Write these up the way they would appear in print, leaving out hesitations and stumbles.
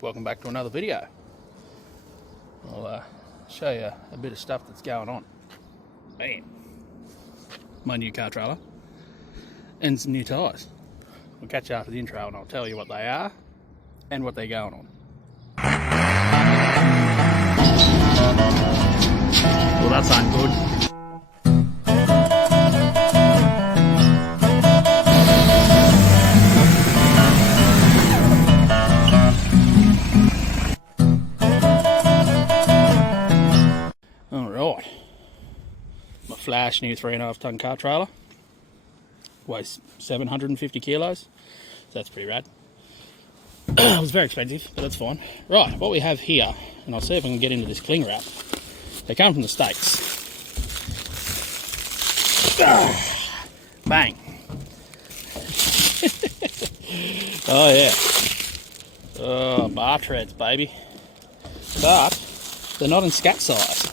Welcome back to another video. I'll show you a bit of stuff that's going on. Bam! My new car trailer and some new tyres. We'll catch you after the intro and I'll tell you what they are and what they're going on. Well, that sounds good. Alright, my flash new 3.5 tonne car trailer, weighs 750 kilos, so that's pretty rad. It was very expensive, but that's fine. Right, what we have here, and I'll see if I can get into this cling wrap. They come from the States. Bang! Oh yeah. Oh, bar treads, baby. But they're not in scat size.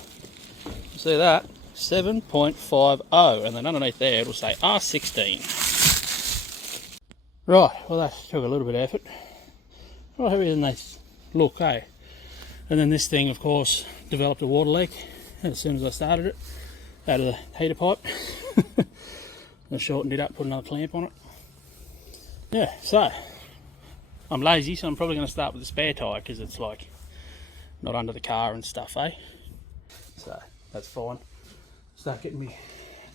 See that? 7.50, and then underneath there it'll say R16. Right, well that took a little bit of effort. How heavy than they look, eh? And then this thing, of course, developed a water leak as soon as I started it, out of the heater pipe. I shortened it up, put another clamp on it. Yeah, so, I'm lazy, so I'm probably going to start with the spare tyre, because it's like, not under the car and stuff, eh? So, that's fine. Start getting me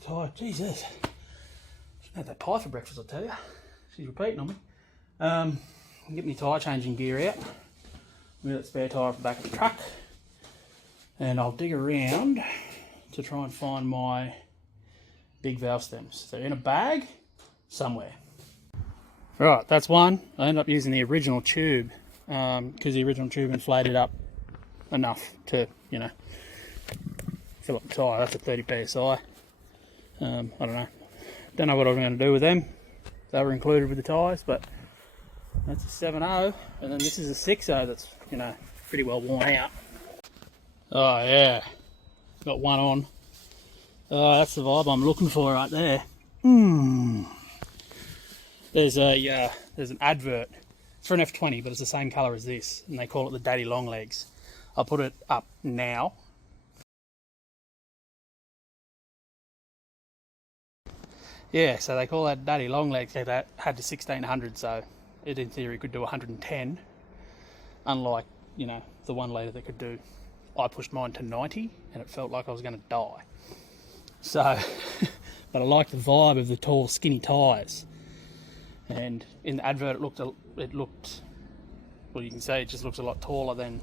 tyre. Jesus. Shouldn't have that pie for breakfast, I'll tell you. She's repeating on me. Get my tyre changing gear out. Move that spare tyre off the back of the truck. And I'll dig around to try and find my big valve stems. They're in a bag somewhere. Right, that's one. I ended up using the original tube because the original tube inflated up enough to, you know, fill up the tyre. That's a 30 psi. I don't know. Don't know what I'm going to do with them. They were included with the tyres, but that's a 7.0, and then this is a 6.0 that's, you know, pretty well worn out. Oh yeah, got one on. Oh, that's the vibe I'm looking for right there. There's an advert for an F20, but it's the same colour as this, and they call it the Daddy Long Legs. I'll put it up now. Yeah, so they call that Daddy Long Legs. That had to 1600, so it in theory could do 110. Unlike, you know, the 1 litre that could do. I pushed mine to 90, and it felt like I was going to die. So, but I like the vibe of the tall, skinny tyres. And in the advert, it looked, well, you can say it just looks a lot taller than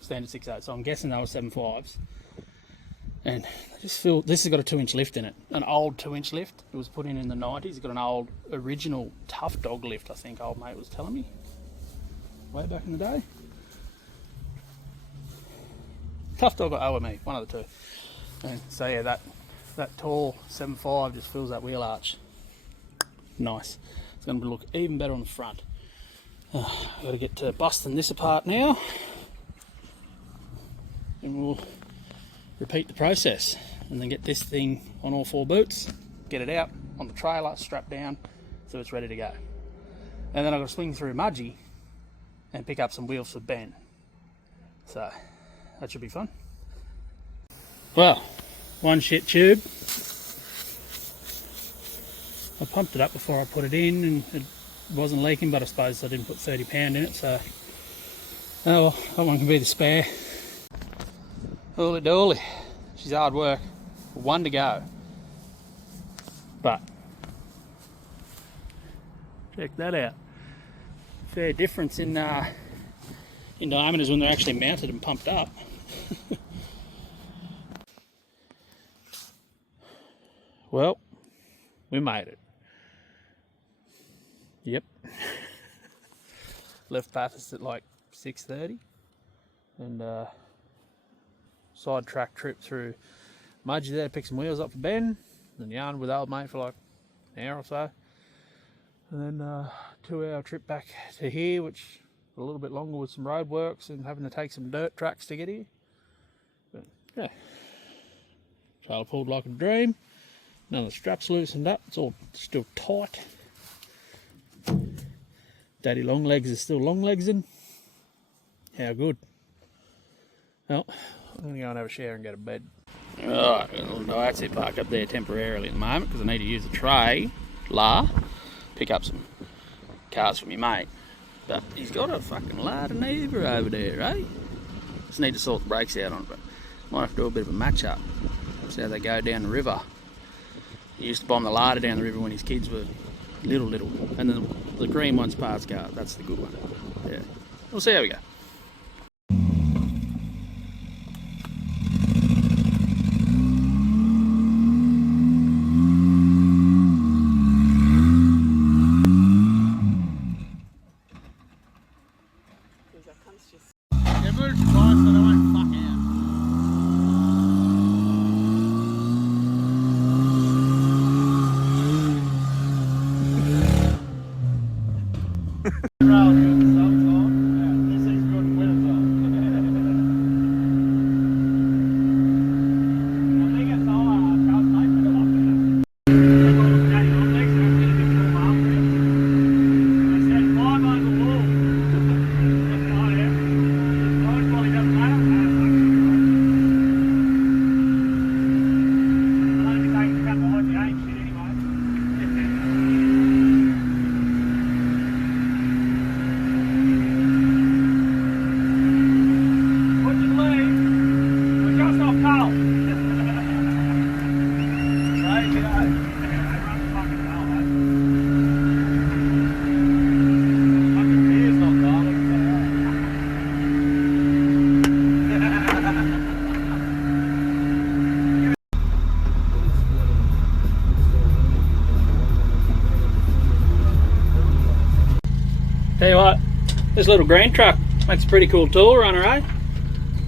standard 6.8. So I'm guessing they were 7.5s. And I just feel this has got a 2-inch lift in it, an old 2-inch lift. It was put in the 90s. It's got an old original Tough Dog lift, I think old mate was telling me, way back in the day. Tough Dog or OME, one of the two. And so yeah, that tall 7.5 just fills that wheel arch. Nice. It's going to look even better on the front. I've got to get to busting this apart now, and we'll repeat the process, and then get this thing on all 4 boots, get it out on the trailer, strapped down, so it's ready to go. And then I've got to swing through Mudgee and pick up some wheels for Ben. So that should be fun. Well, one shit tube. I pumped it up before I put it in, and it wasn't leaking, but I suppose I didn't put 30 pound in it, so oh well, that one can be the spare. Holy dolly, she's hard work. 1 to go. But check that out. Fair difference in diameters when they're actually mounted and pumped up. Well, we made it. Yep. Left Bathurst at like 6:30, and side track trip through Mudgee there to pick some wheels up for Ben, then yarn with old mate for like an hour or so, and then 2-hour trip back to here, which a little bit longer with some road works and having to take some dirt tracks to get here. But yeah, trailer pulled like a dream. None of the straps loosened up, it's all still tight. Daddy long legs is still long legsing. How good. Well, I'm going to go and have a shower and go to bed. Alright, a little diatsu park up there temporarily at the moment because I need to use the trailer, pick up some cars from your mate. But he's got a fucking larder neighbour over there, eh? Just need to sort the brakes out on it, but might have to do a bit of a match up. See how they go down the river. He used to bomb the larder down the river when his kids were little. And then the green one's parts car, that's the good one. Yeah. We'll see how we go. Tell you what, this little green truck makes a pretty cool tool runner, eh?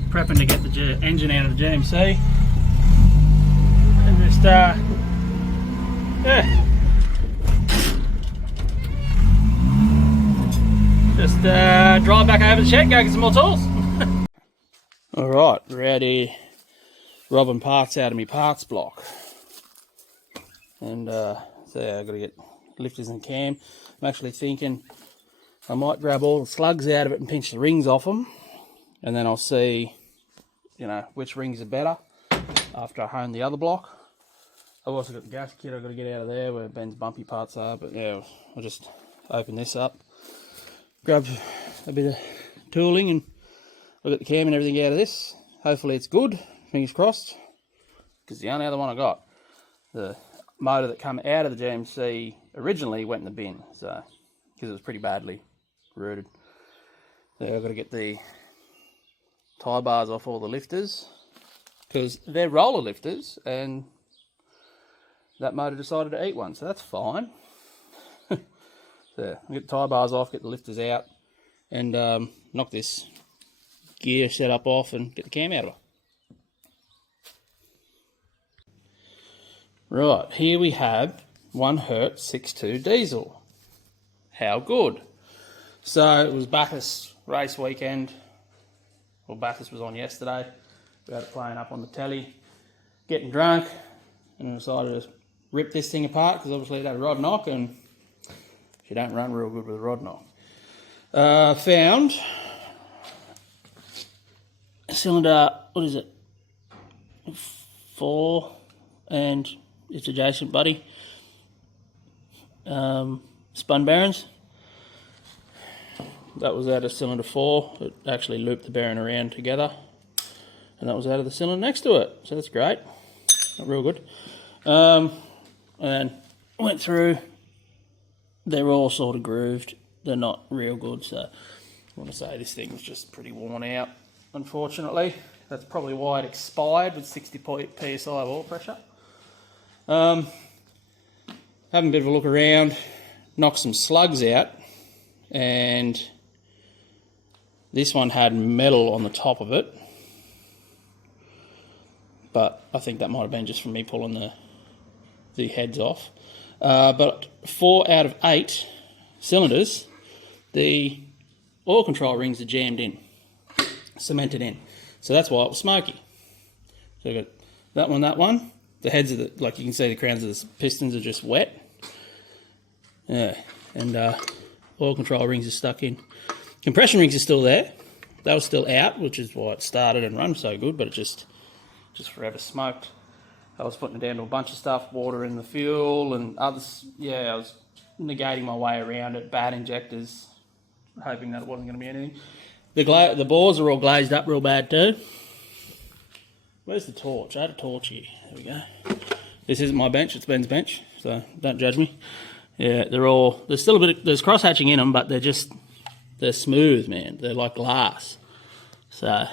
Prepping to get the engine out of the GMC. And just, yeah. Just drive back over the shed, go get some more tools. Alright, we're out here robbing parts out of my parts block. And so yeah, I've got to get lifters and cam. I'm actually thinking I might grab all the slugs out of it and pinch the rings off them, and then I'll see, you know, which rings are better after I hone the other block. I've also got the gas kit I've got to get out of there where Ben's bumpy parts are, but yeah, I'll just open this up, grab a bit of tooling, and I'll get the cam and everything out of this. Hopefully it's good, fingers crossed, because the only other one I got, the motor that came out of the GMC originally went in the bin, so because it was pretty badly rooted. So I've got to get the tie bars off all the lifters because they're roller lifters, and that motor decided to eat one, so that's fine. So I'll get the tie bars off, get the lifters out, and knock this gear setup off and get the cam out of it. Right, here we have 1 Hertz 6.2 diesel. How good. So it was Bathurst race weekend. Well, Bathurst was on yesterday. We had it playing up on the telly, getting drunk, and I decided to rip this thing apart because obviously it had a rod knock, and you don't run real good with a rod knock. Found a cylinder, what is it? 4, and its adjacent buddy. Spun bearings. That was out of cylinder 4. It actually looped the bearing around together, and that was out of the cylinder next to it. So that's great. Not real good. And then went through. They're all sort of grooved. They're not real good. So I want to say this thing was just pretty worn out, unfortunately. That's probably why it expired with 60 psi of oil pressure. Having a bit of a look around, knocked some slugs out, and this one had metal on the top of it, but I think that might have been just from me pulling the heads off. But 4 out of 8 cylinders, the oil control rings are jammed in, cemented in, so that's why it was smoky. So I got that one. The heads of the, like you can see, the crowns of the pistons are just wet. Yeah, and oil control rings are stuck in. Compression rings are still there, They were still out, which is why it started and run so good, but it just forever smoked. I was putting it down to a bunch of stuff, water in the fuel and others. Yeah, I was negating my way around it, bad injectors, hoping that it wasn't going to be anything. The bores are all glazed up real bad too. Where's the torch? I had a torch here. There we go. This isn't my bench, it's Ben's bench, so don't judge me. Yeah, there's still a bit there's cross-hatching in them, but they're smooth, man. They're like glass. So,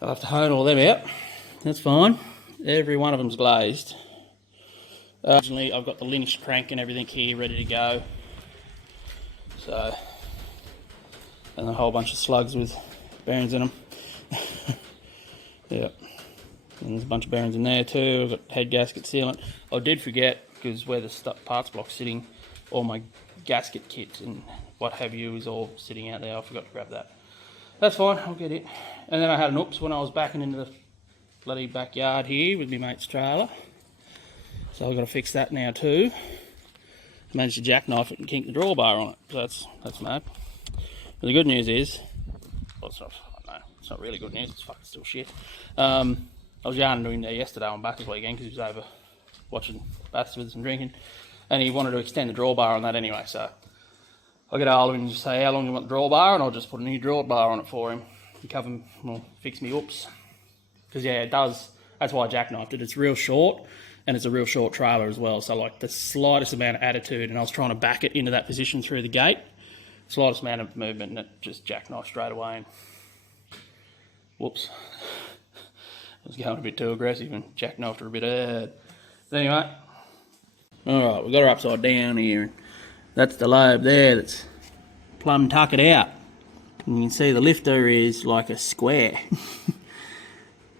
I'll have to hone all them out. That's fine. Every one of them's glazed. Originally, I've got the Lynch crank and everything here ready to go. So, and a whole bunch of slugs with bearings in them. Yep. And there's a bunch of bearings in there too. I've got head gasket sealant. I did forget, because where the parts block's sitting, all my gasket kit and what have you is all sitting out there. I forgot to grab that. That's fine, I'll get it. And then I had an oops when I was backing into the bloody backyard here with my mate's trailer. So I've got to fix that now too. I managed to jackknife it and kink the drawbar on it. So that's mad. But the good news is, well, it's not really good news, it's fucking still shit. I was yarning to him there yesterday on Bath's weekend because he was over watching Baths with us and drinking, and he wanted to extend the drawbar on that anyway, so I'll get a hold of him and just say how long you want the drawbar, and I'll just put a new drawbar on it for him and cover him, well, fix me oops. Because yeah, it does, that's why I jackknifed it. It's real short, and it's a real short trailer as well, so like the slightest amount of attitude, and I was trying to back it into that position through the gate, slightest amount of movement, and it just jackknifed straight away, and whoops. I was going a bit too aggressive and jackknifed her a bit ahead. But anyway, alright, we've got her upside down here, and that's the lobe there that's plumb tuckered out. And you can see the lifter is like a square.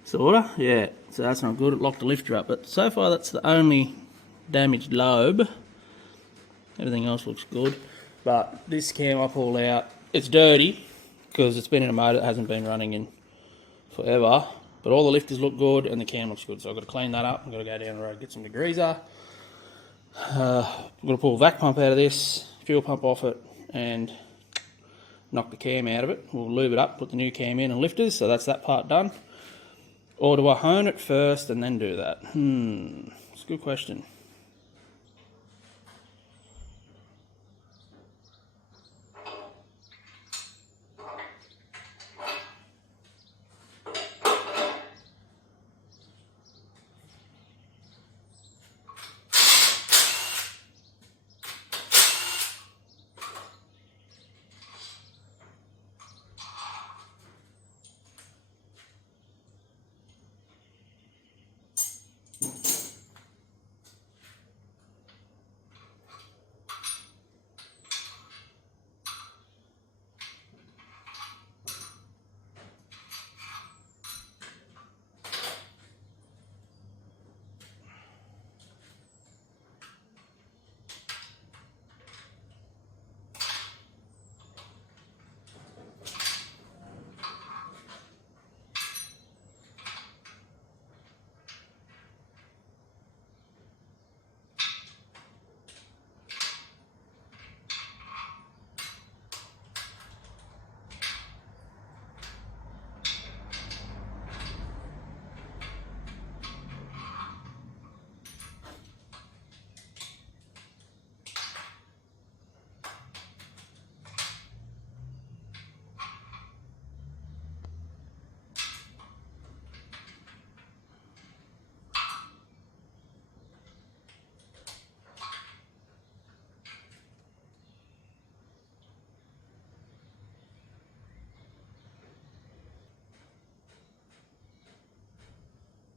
Sorta, yeah. So that's not good, it locked the lifter up. But so far that's the only damaged lobe. Everything else looks good. But this cam I pulled out, it's dirty because it's been in a motor that hasn't been running in forever. But all the lifters look good and the cam looks good, so I've got to clean that up. I've got to go down the road, get some degreaser. I've got to pull a vac pump out of this, fuel pump off it, and knock the cam out of it. We'll lube it up, put the new cam in and lifters, so that's that part done. Or do I hone it first and then do that? It's a good question.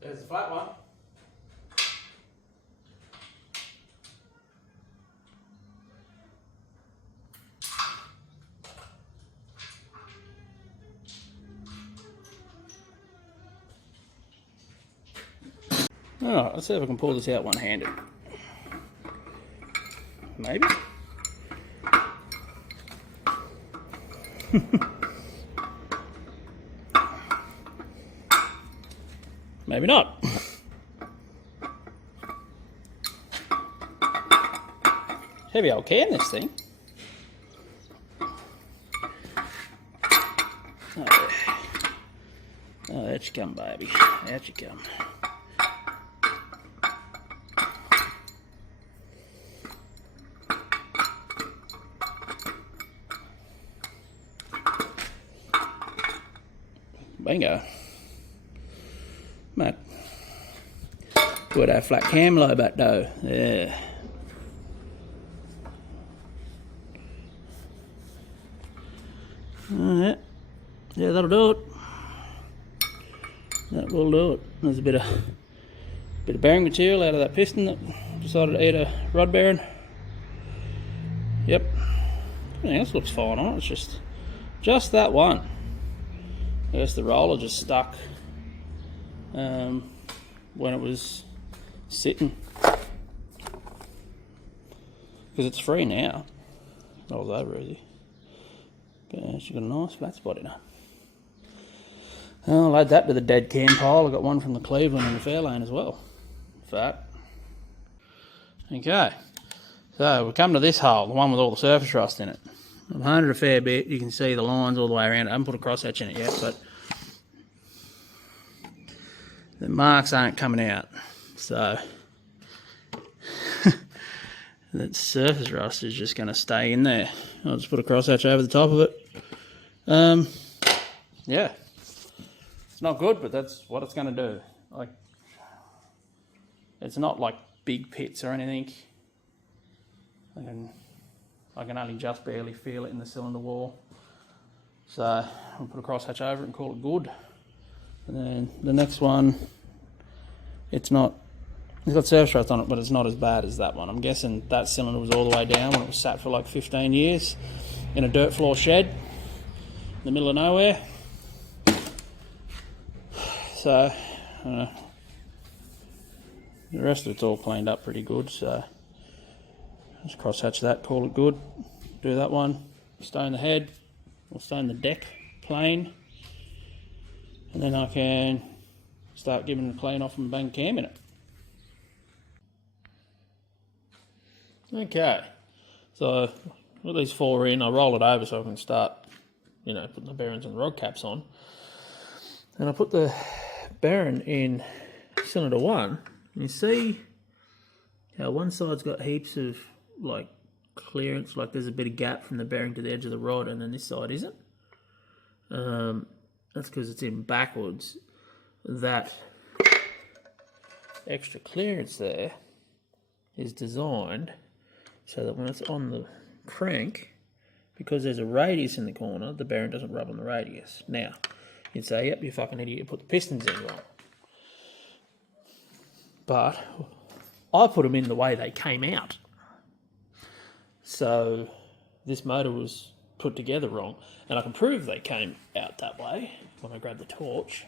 There's the flat one. Alright, let's see if I can pull this out one-handed. Maybe? Maybe not. Heavy old can, this thing. Out you come, baby. Out you come. Bingo. Mate. Put our flat cam low back though. Yeah. Alright. Yeah, that'll do it. That will do it. There's a bit of bearing material out of that piston that decided to eat a rod bearing. Yep. Everything else looks fine on it. It's just that one. I guess the roller just stuck when it was sitting. Because it's free now. Rolls over easy. But she's got a nice flat spot in her. I'll add that to the dead cam pile. I got one from the Cleveland and the Fairlane as well. Fat. Okay. So we come to this hole, the one with all the surface rust in it. I've honed it a fair bit. You can see the lines all the way around it. I haven't put a crosshatch in it yet, but the marks aren't coming out. So that surface rust is just going to stay in there. I'll just put a crosshatch over the top of it. Yeah. It's not good, but that's what it's going to do. Like, it's not like big pits or anything. I can only just barely feel it in the cylinder wall. So I'll put a crosshatch over it and call it good. And then the next one, it's got surface rust on it, but it's not as bad as that one. I'm guessing that cylinder was all the way down when it was sat for like 15 years in a dirt floor shed in the middle of nowhere. So, the rest of it's all cleaned up pretty good, so just crosshatch that, call it good. Do that one, stone the head, or stone the deck plain, and then I can start giving it a clean off and bang cam in it. Okay, so with these four in, I roll it over so I can start, putting the bearings and the rod caps on. And I put the bearing in cylinder 1, and you see how one side's got heaps of like clearance, like there's a bit of gap from the bearing to the edge of the rod, and then this side isn't. That's because it's in backwards. That extra clearance there is designed so that when it's on the crank, because there's a radius in the corner, the bearing doesn't rub on the radius. Now, you'd say, yep, you fucking idiot, you put the pistons in wrong. But I put them in the way they came out. So this motor was put together wrong, and I can prove they came out that way when I grab the torch.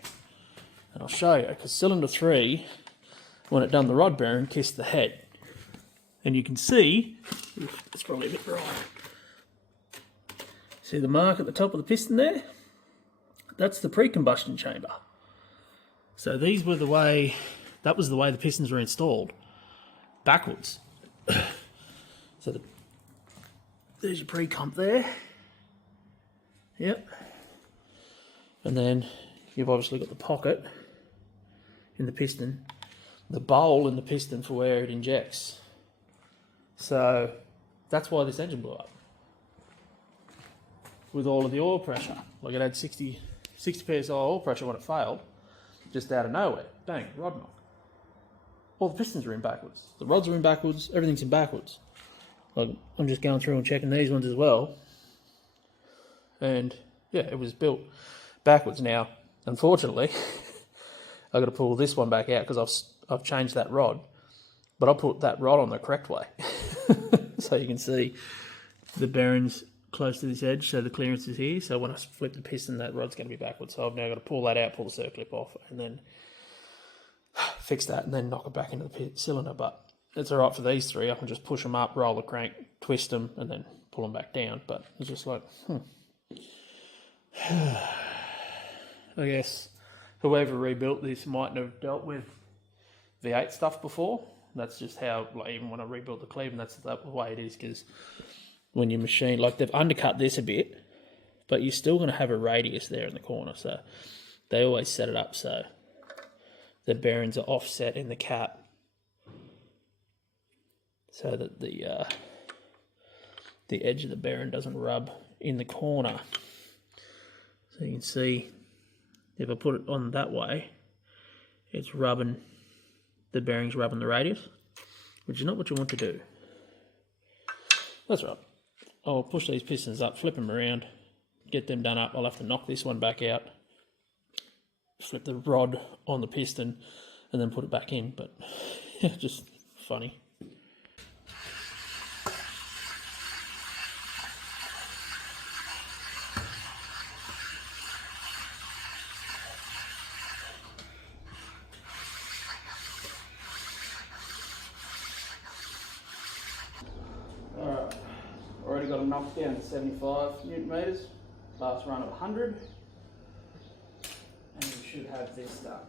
And I'll show you, because cylinder 3, when it done the rod bearing, kissed the head. And you can see, it's probably a bit bright. See the mark at the top of the piston there? That's the pre-combustion chamber. So these were that was the way the pistons were installed, backwards. So there's your pre-comp there. Yep. And then you've obviously got the pocket in the piston, the bowl in the piston for where it injects. So that's why this engine blew up. With all of the oil pressure. Like it had 60 psi oil pressure when it failed, just out of nowhere. Bang, rod knock. All the pistons are in backwards. The rods are in backwards, everything's in backwards. Like, I'm just going through and checking these ones as well. And yeah, it was built backwards. Now, unfortunately, I've got to pull this one back out because I've changed that rod. But I'll put that rod on the correct way. So you can see the bearings close to this edge, so the clearance is here. So when I flip the piston, that rod's going to be backwards. So I've now got to pull that out, pull the circlip off, and then fix that, and then knock it back into the cylinder. But it's all right for these three. I can just push them up, roll the crank, twist them, and then pull them back down. But it's just like, I guess whoever rebuilt this mightn't have dealt with V8 stuff before. That's just how, like, even when I rebuilt the Cleveland, that's the way it is, because when you machine, like, they've undercut this a bit, but you're still going to have a radius there in the corner. So they always set it up so the bearings are offset in the cap, so that the edge of the bearing doesn't rub in the corner. So you can see if I put it on that way, it's rubbing, the bearing's rubbing the radius, which is not what you want to do. That's right. I'll push these pistons up, flip them around, get them done up. I'll have to knock this one back out, flip the rod on the piston, and then put it back in, but just funny. Alright, already got them knocked down to 75 Newton meters, last run of 100, and we should have this done.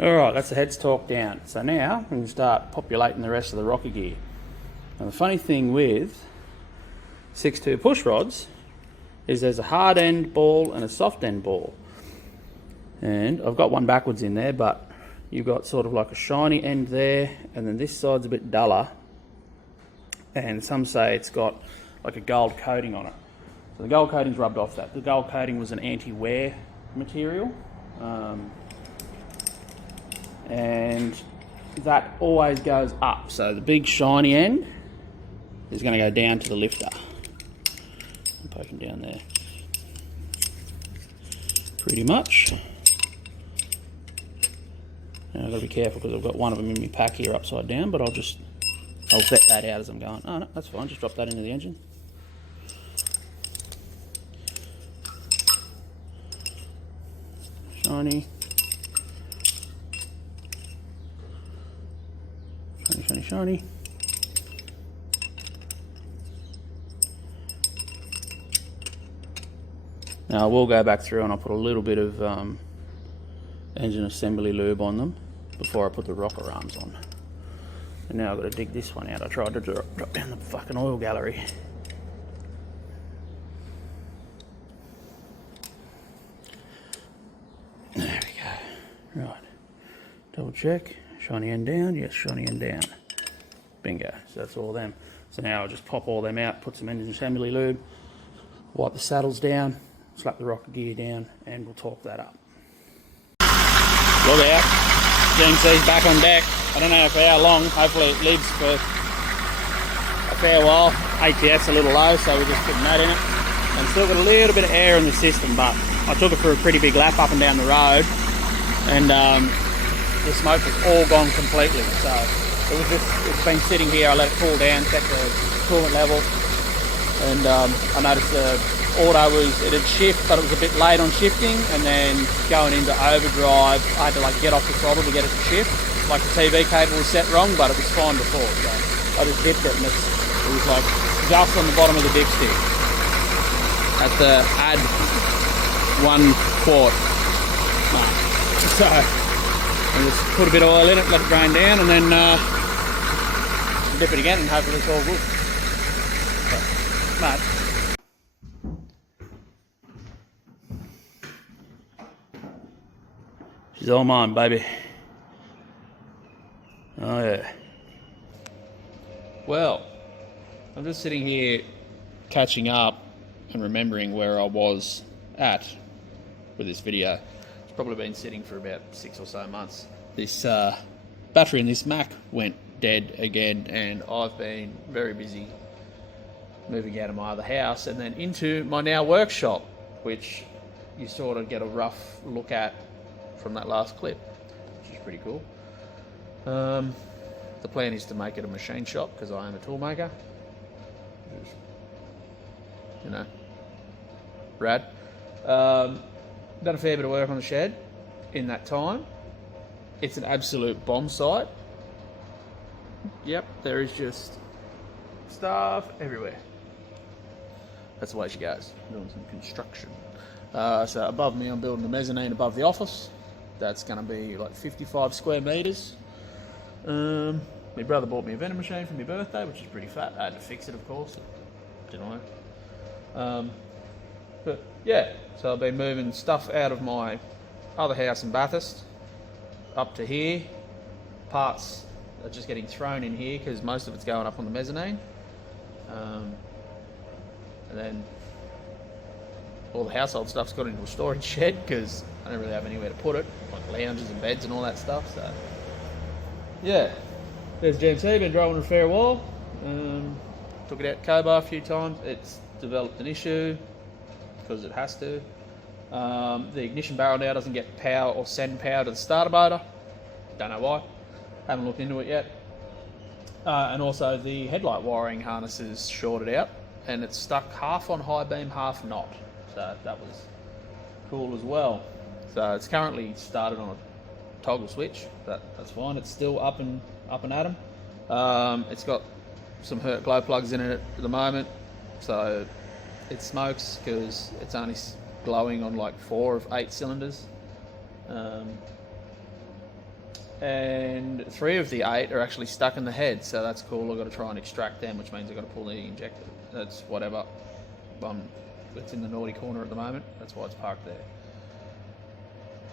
Alright, that's the heads torqued down. So now we can start populating the rest of the rocker gear. Now the funny thing with 6.2 push rods is there's a hard end ball and a soft end ball. And I've got one backwards in there, but you've got sort of like a shiny end there, and then this side's a bit duller. And some say it's got like a gold coating on it. So the gold coating's rubbed off that. The gold coating was an anti-wear material. And that always goes up, so the big shiny end is going to go down to the lifter. I'm poking down there pretty much. Now I've got to be careful because I've got one of them in my pack here upside down, but I'll vet that out as I'm going. Oh no, that's fine, just drop that into the engine. Shiny. Shiny, shiny, shiny. Now I will go back through and I'll put a little bit of engine assembly lube on them before I put the rocker arms on. And now I've got to dig this one out. I tried to drop down the fucking oil gallery. There we go. Right. Double check. Shiny end down. Yes, shiny end down. Bingo. So that's all them. So now I'll just pop all them out, put some engine assembly lube, wipe the saddles down, slap the rocker gear down, and we'll torque that up. Look out. GMC's back on deck. I don't know for how long. Hopefully it lives for a fair while. ATS a little low, so we're just putting that in it. And still got a little bit of air in the system, but I took it for a pretty big lap up and down the road, and the smoke was all gone completely. So it's been sitting here. I let it cool down, check the coolant level, and I noticed the auto it had shift, but it was a bit late on shifting, and then going into overdrive, I had to like get off the throttle to get it to shift. Like the TV cable was set wrong, but it was fine before. So I just dipped it, and it was like just on the bottom of the dipstick at the add 1 quart mark. So I just put a bit of oil in it, let it drain down, and then dip it again, and hopefully it's all good. So, mate. She's all mine, baby. Oh yeah. Well, I'm just sitting here catching up and remembering where I was at with this video. It's probably been sitting for about 6 or so months. This battery in this Mac went dead again, and I've been very busy moving out of my other house and then into my now workshop, which you sort of get a rough look at from that last clip, which is pretty cool. The plan is to make it a machine shop because I am a tool maker. You know, rad. Done a fair bit of work on the shed in that time. It's an absolute bomb site. Yep, there is just stuff everywhere. That's the way she goes, doing some construction. So above me, I'm building a mezzanine above the office. That's going to be like 55 square metres. My brother bought me a vending machine for my birthday, which is pretty fat. I had to fix it, of course. It didn't work. But yeah, so I've been moving stuff out of my other house in Bathurst up to here. Parts are just getting thrown in here because most of it's going up on the mezzanine. And then all the household stuff's got into a storage shed because I don't really have anywhere to put it, like lounges and beds and all that stuff. So yeah, there's GMC, been driving a fair while. Took it out to Cobar a few times. It's developed an issue because it has to. The ignition barrel now doesn't get power or send power to the starter motor. Don't know why. Haven't looked into it yet. And also the headlight wiring harness is shorted out and it's stuck half on high beam, half not. So that was cool as well. So it's currently started on a toggle switch, but that's fine. It's still up and at 'em. It's got some hurt glow plugs in it at the moment, so it smokes because it's only glowing on like 4 of 8 cylinders. And 3 of the 8 are actually stuck in the head, so that's cool. I've got to try and extract them, which means I've got to pull the injector. That's whatever. It's in the naughty corner at the moment. That's why it's parked there.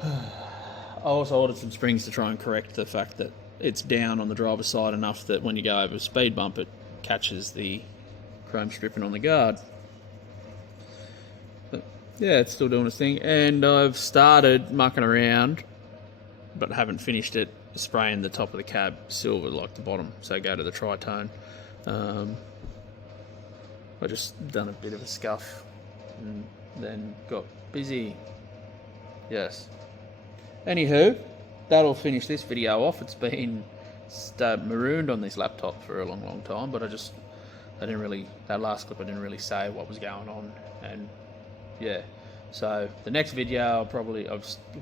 I also ordered some springs to try and correct the fact that it's down on the driver's side enough that when you go over a speed bump, it catches the chrome stripping on the guard. But yeah, it's still doing its thing. And I've started mucking around, but haven't finished it, spraying the top of the cab silver like the bottom, so go to the tritone. I just done a bit of a scuff and then got busy. Yes. Anywho, that'll finish this video off. It's been marooned on this laptop for a long time, but that last clip I didn't really say what was going on, and yeah. So the next video I've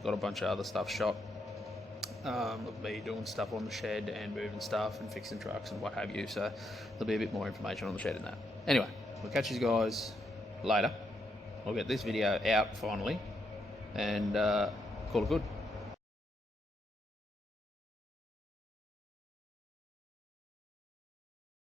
got a bunch of other stuff shot. Of me doing stuff on the shed and moving stuff and fixing trucks and what have you, so there'll be a bit more information on the shed in that. Anyway, we'll catch you guys later. I'll get this video out finally and call it good.